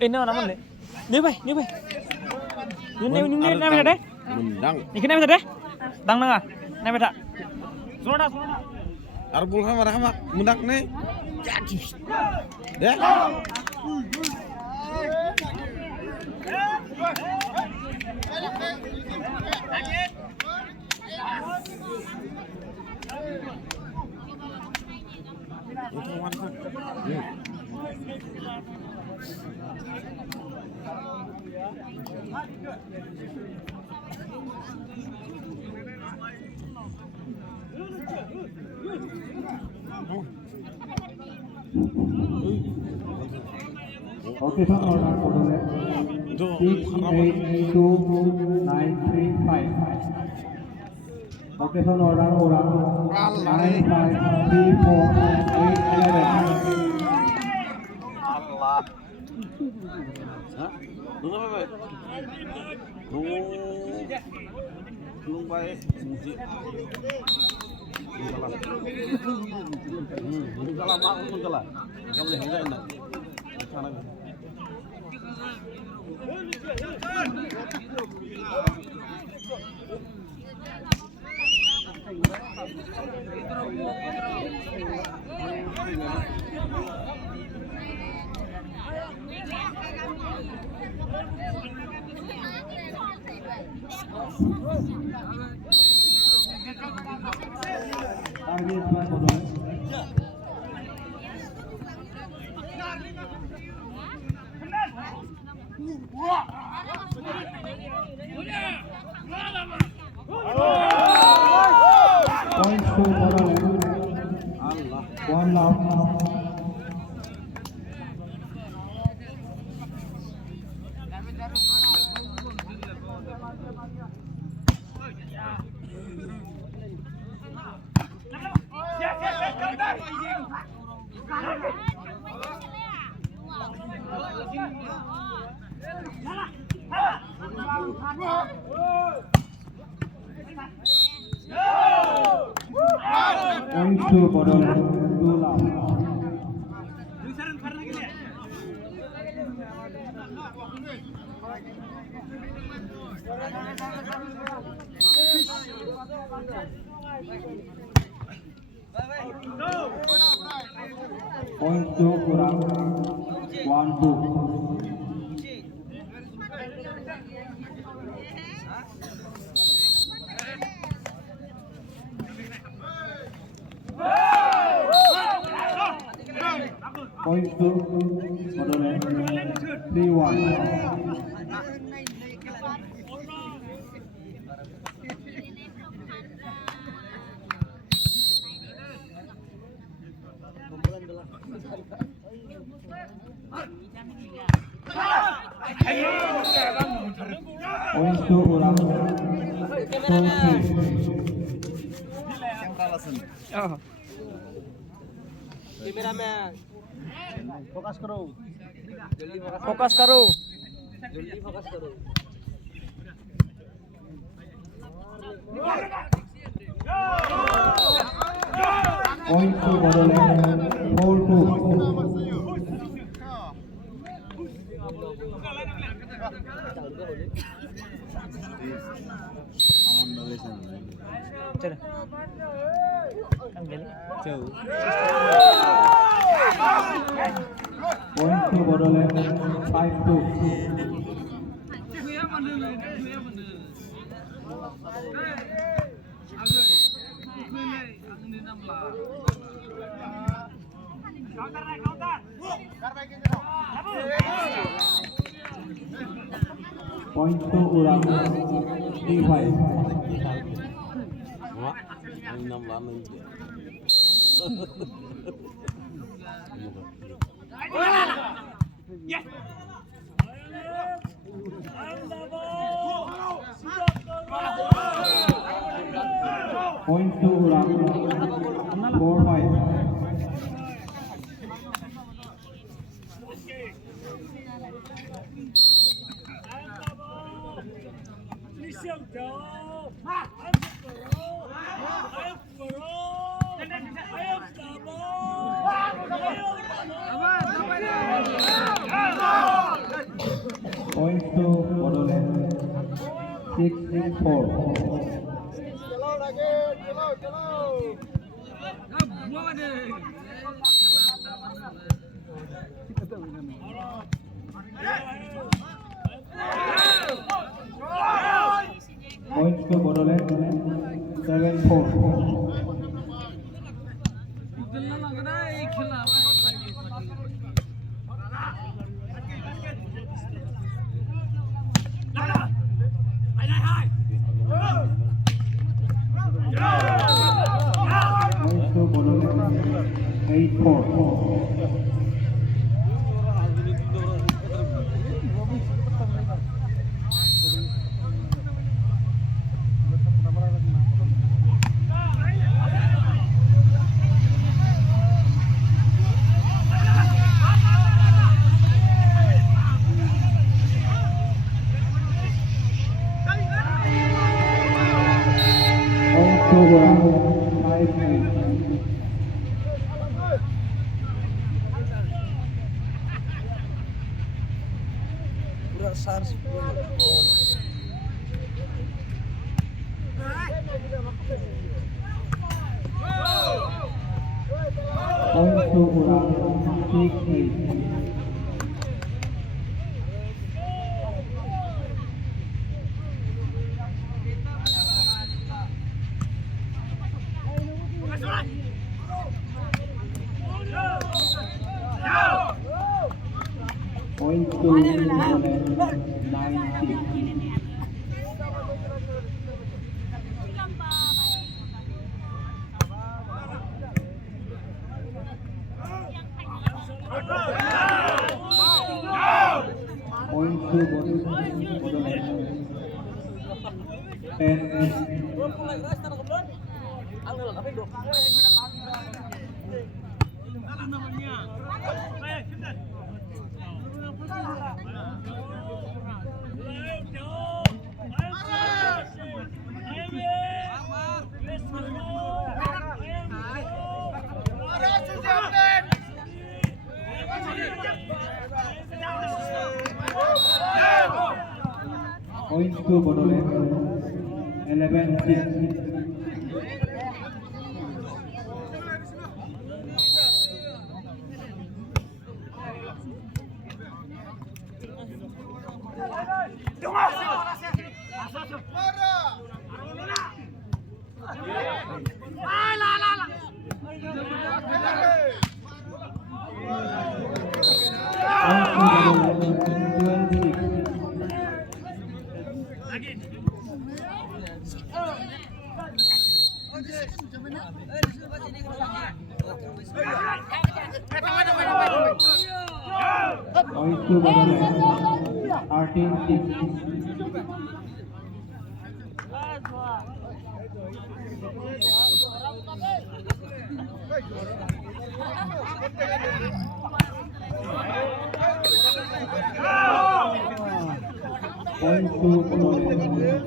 Ini nama ni. Ni bay. Ni nama ada? Mendang. Ini nama ada? Dang nanga. Nama ada. Suara. Arbul sama mendak nih. Deh. Okay, sir, order for the left. 682935. Okay, sir, order 9534811. Allah. Hah? Belum apa? Belum baik musik. Kalah mak pun kalah. Enggak boleh enggak enak. Sana. Target one for the left. Points to for the left. Allah. One love. Points to for the left. Two love. Points to kurang 1-2. Points to for the left. 3-1. Points to kurang 2-3. Oh. Cameraman Fokus karo. जल्दी focus Fokus karo. जल्दी focus करो Points to for the left. 4-2. Aman dari sana. Cera. Kan gini. Jauh. Points to for the left. 5-2. Points to kurang 3-5. Wah, ini 6 lama ini. Points to kurang 4-5. Point to Bodoland. 6-4. Point to Bodoland. 7-4. Point to Bodoland. 8-4. Pura SARS. Point to Urang. 6-8. Point to Bodoland. 9-6. Point to Bodoland. 10-8. Point to Bodoland. 11-6. Point to Bodoland. 13-6. Point to Bodoland.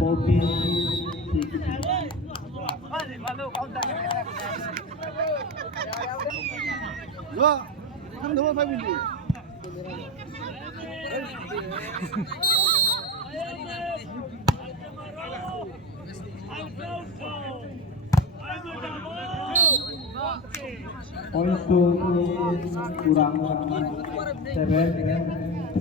14-6. 좋아. 한 넘어 5인지. Point to Urang. 7-14.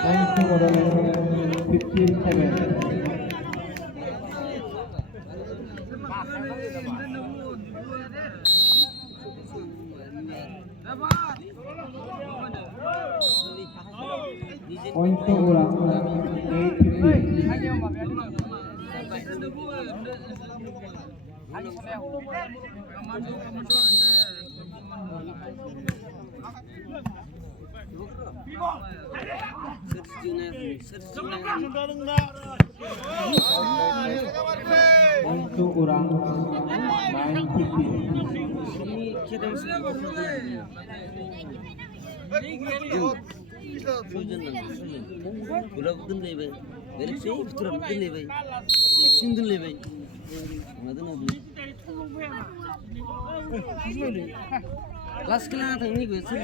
Point to Bodoland. 15-7. Point to Urang. 8-15. Point to Urang. 9-15. Kelas kena tang ni gue sih.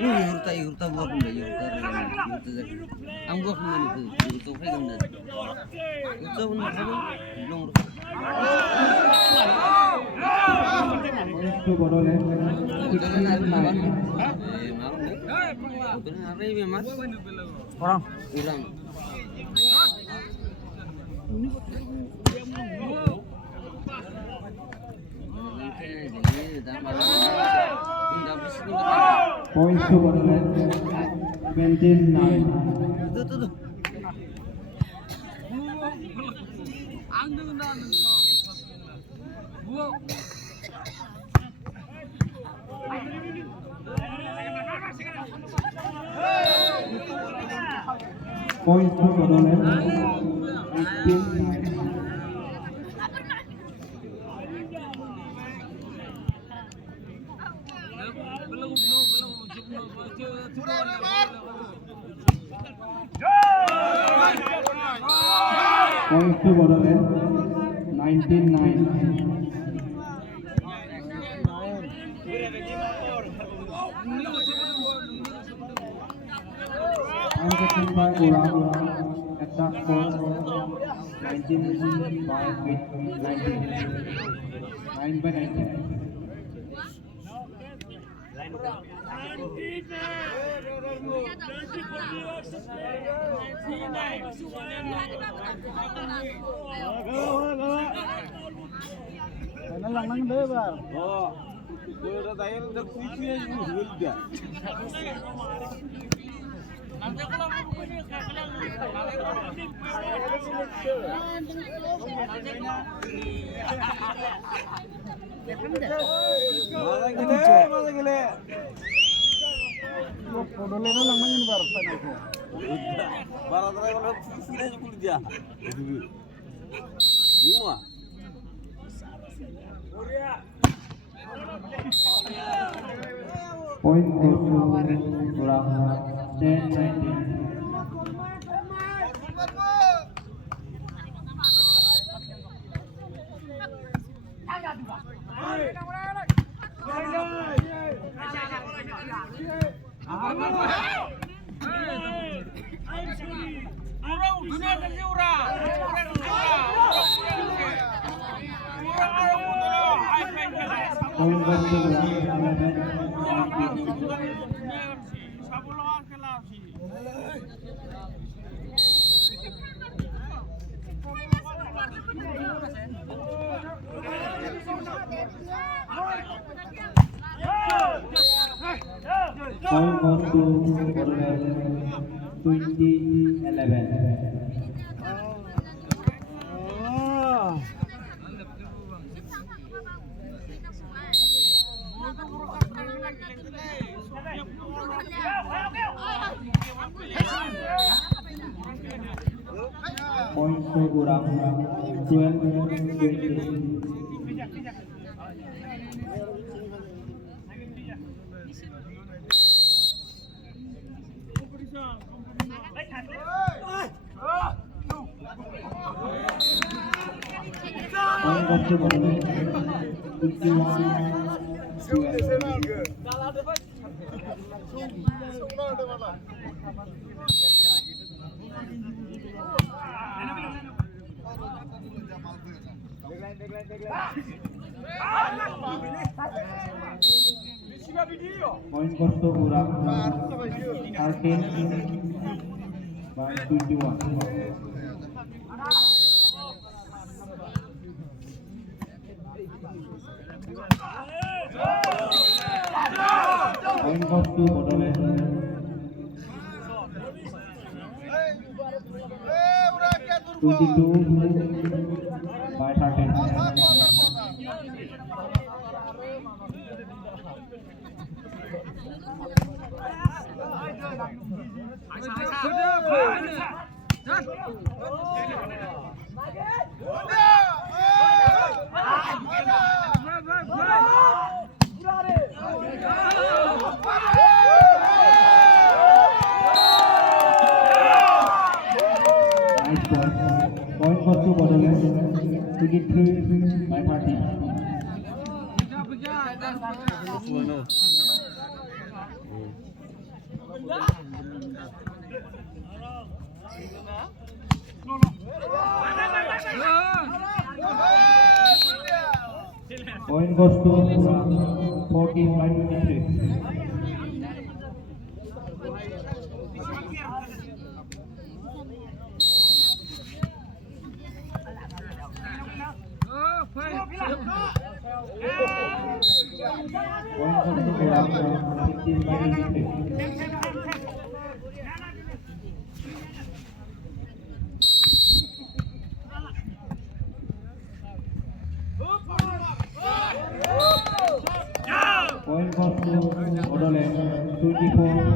Ini hurta buah pun bayi hurta ang buah pun ni hurta apa yang dah. Hurta pun apa belum. Points to Bodoland. Hurta kan ada lawan. Hurta apa ini memang? Orang. Kurang. Points to Bodoland. 29. Tuh. Points to Bodoland. 18-9. Points to Bodoland. 19-9. Taken by Urang at that score 19 by 19. 9 by 19. Lang deh bar. Oh, udah tayar udah kuisnya juga. Nanti kalau mau ini Masa gile. Bodoland lang man yun bar. Barat tayo udah kuisnya juga. Semua. Point goes to Urang 10-19. Point goes to Urang 11-19. Point goes to Bodoland 20-11. Point to Urang 12-20. Point goes to Bodoland 51-12. Point goes to Urang 13 by 21. Point goes to Bodoland 22 by 13. Borderlands 23 by party. Point goes to 14 by 23. Point goes to Kurang 15 by 23. Point goes to Borderlands 24-15.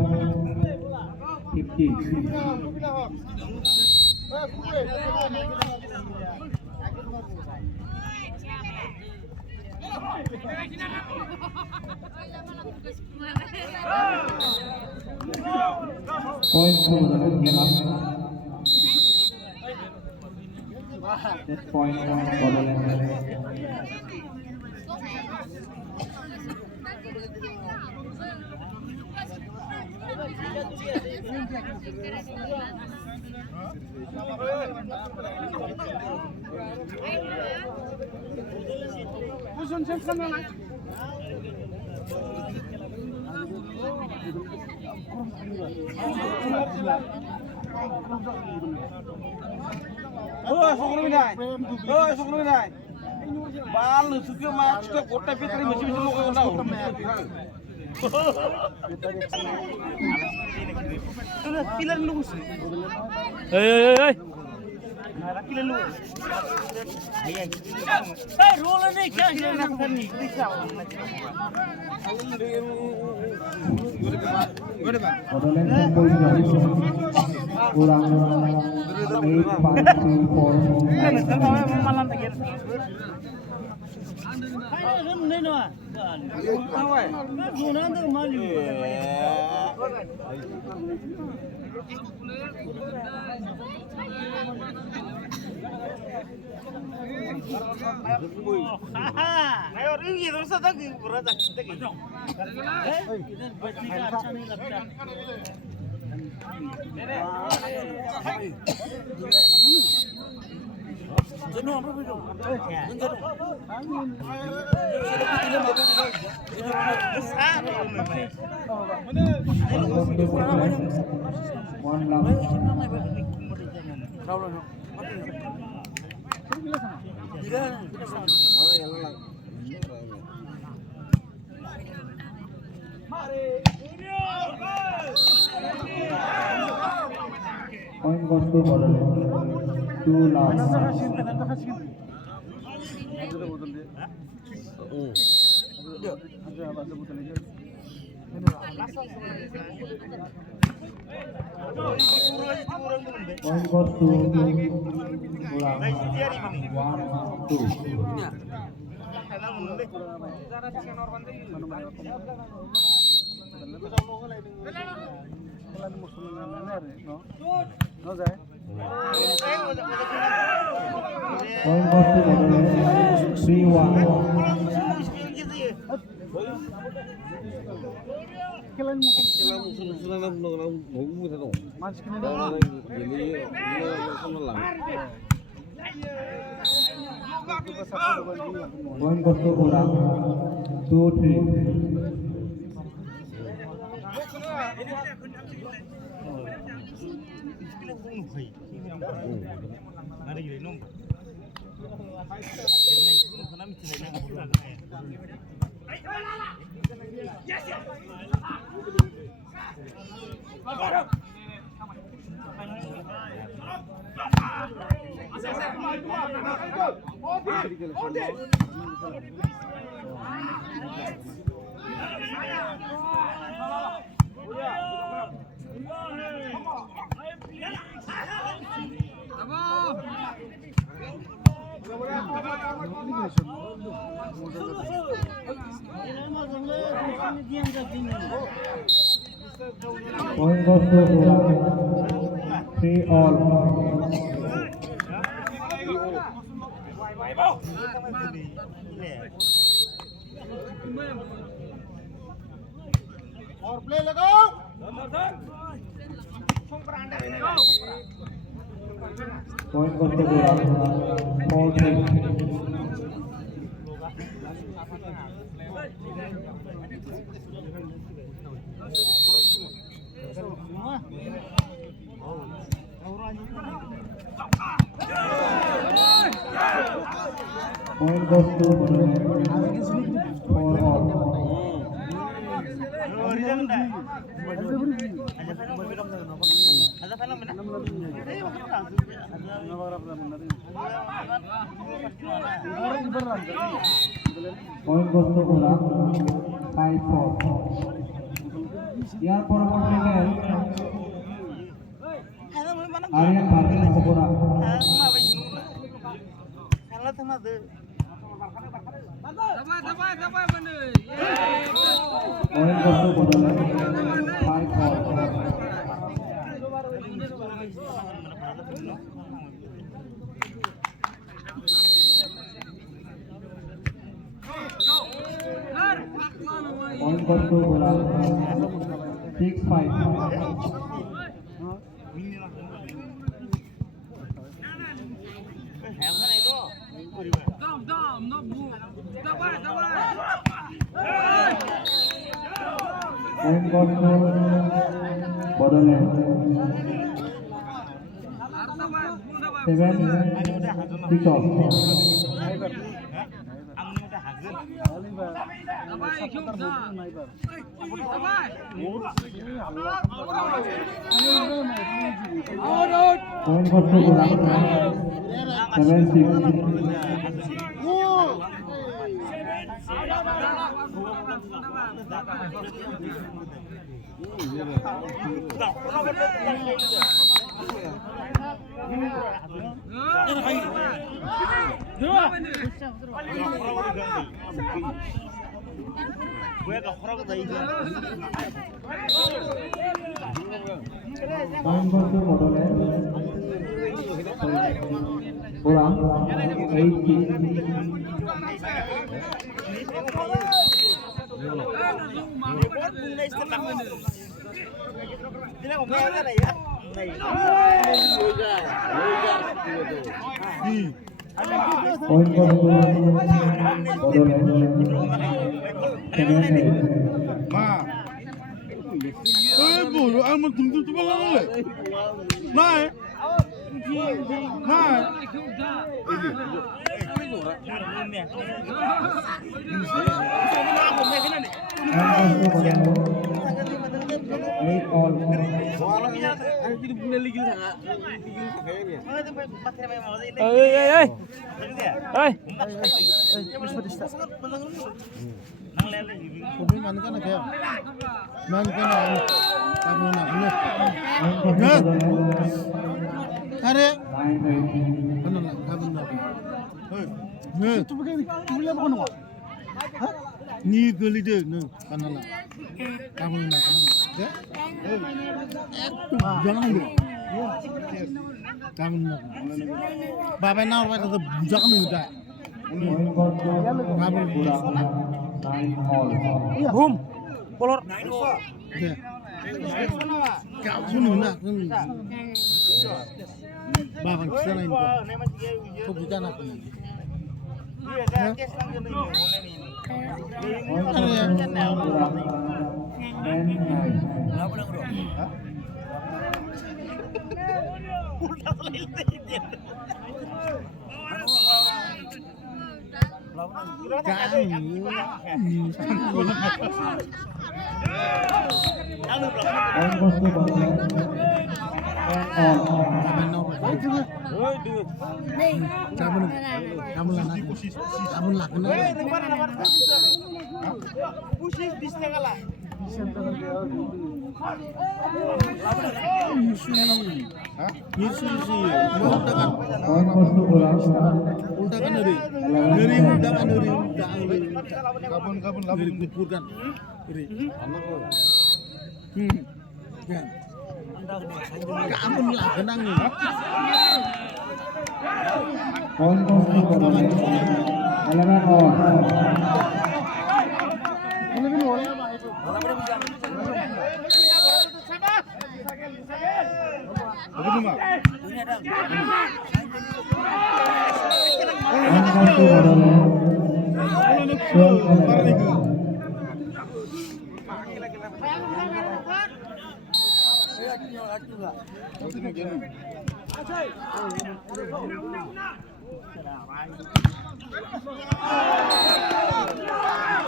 Point to Borderlands. That's point for Borderlands. Hey. Borderlands kurang 1 goes to Borderlands 2 last. Point goes to Kurang 1, 2. Point goes to Borderlands 3-1. Point goes to Kurang 2-3. Point goes to Kurang 3-all. और play लगाओ Point करते बोला 4-3 Point goes to Bodoland 4-all Point goes to Bola 5-4 ইয়ার পরবর্তী খেল Aryan versus খবরা Point goes to Bodoland 5-4 Point goes to Bola 6-5 Point goes to Bodoland 7-6 Point goes to Bola 7-6 Point goes to Bodoland Bola 8 Point goes to Bodoland 7-8 뭐 아무 둥둥 좀 말라래 나에 나에 니 걸리드 너 만나라 가보는 나 네? jangan deh kamu bapak nawar bapak tetap jangan udah kamu Boom. Kolor. kamu nuna bapak kesana ini kok bukan apa Point goes to Borderland. 11 all. Point goes to Borderland. 12-11.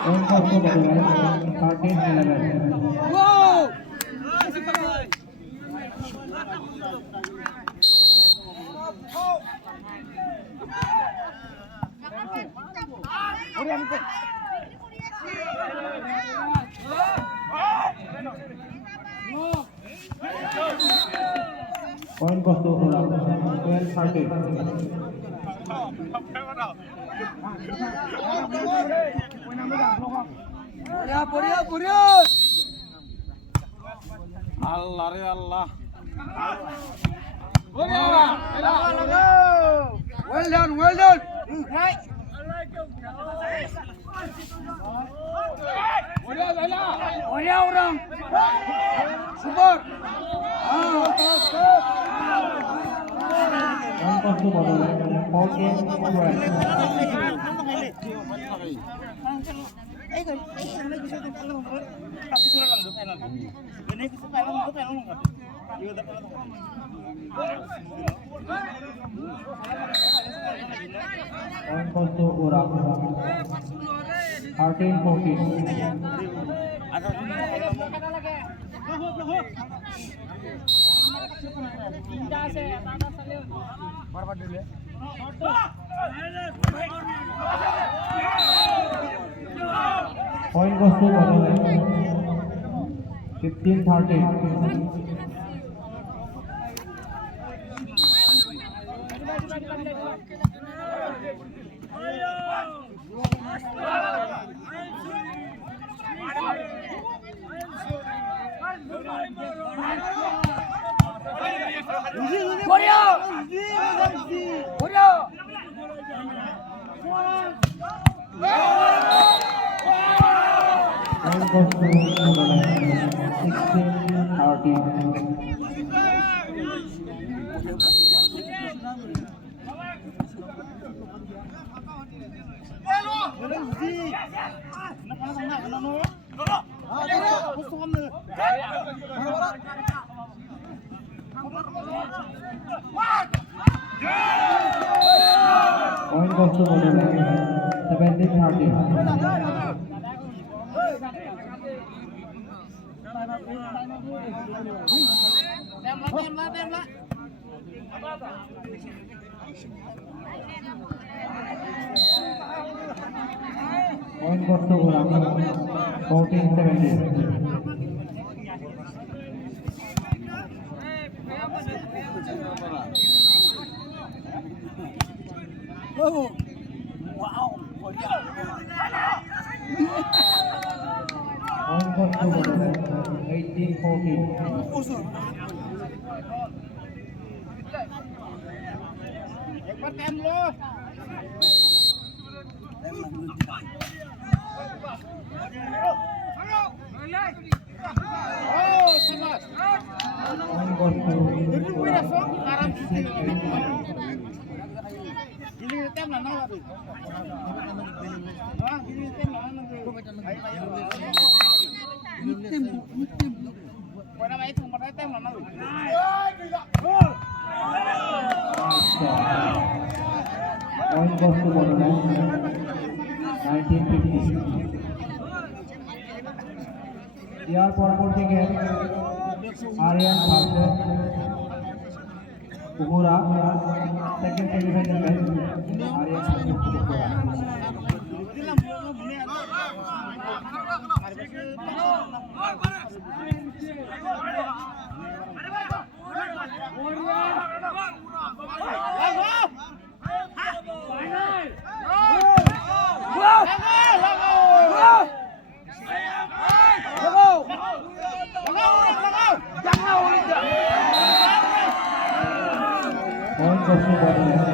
Point goes to Borderland. 13-11. Point goes to Ura. 12-13. আল্লাহ রে আল্লাহ Well done, well done. Orang. Super. Point goes to Borderland. 14-12. Point goes to Ura. 13-14. Point goes to Borderland. 15-13. Point goes to Borderland. 16-13. Point goes to Borderland. 17-13. Point goes to Ura. 14-17. Point goes to Borderland. 18-14. Point goes to Ura. 16-18. Point goes to Borderland. 19-15. ইয়ার পরবর্তী game Aryan versus উগুরা second semifinal match Aryan versus উগুরা Point goes to Borderland.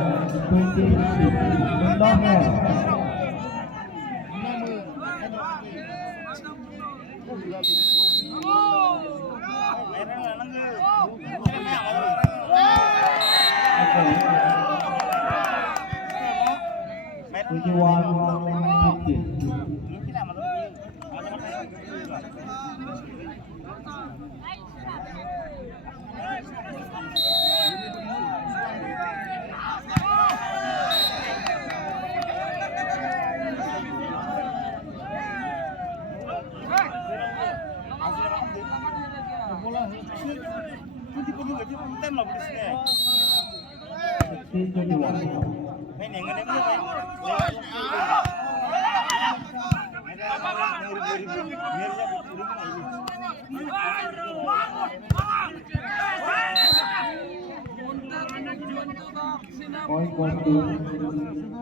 Point goes to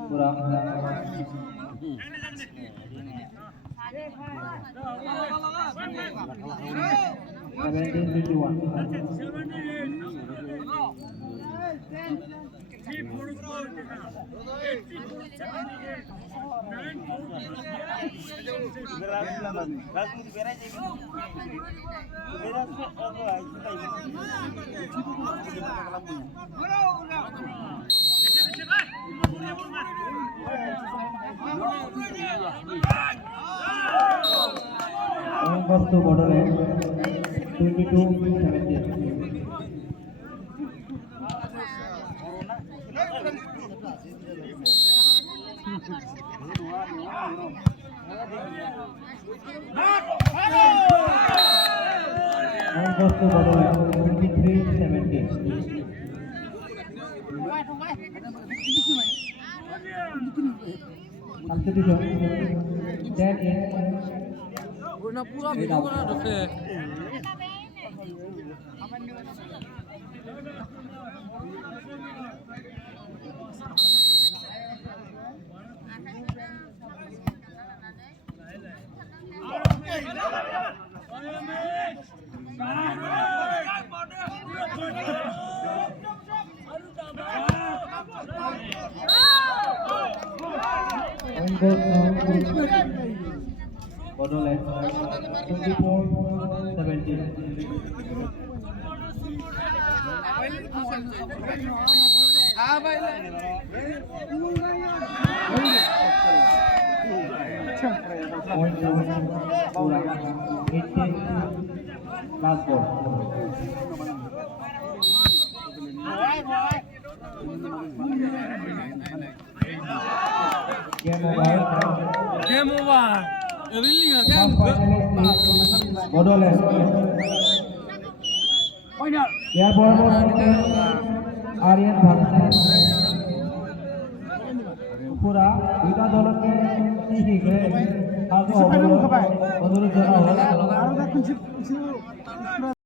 Kurang. 22-17. Goes to Borderland, 23-17. Substitution, 10 in. And goes to Borderland, 24-17. Point to Kurang, 18, last ball. Game over. Borderland. Their ball was Aryan Bharat. पूरा दुईटा दल के ठीक है आज अनुरोध करा हो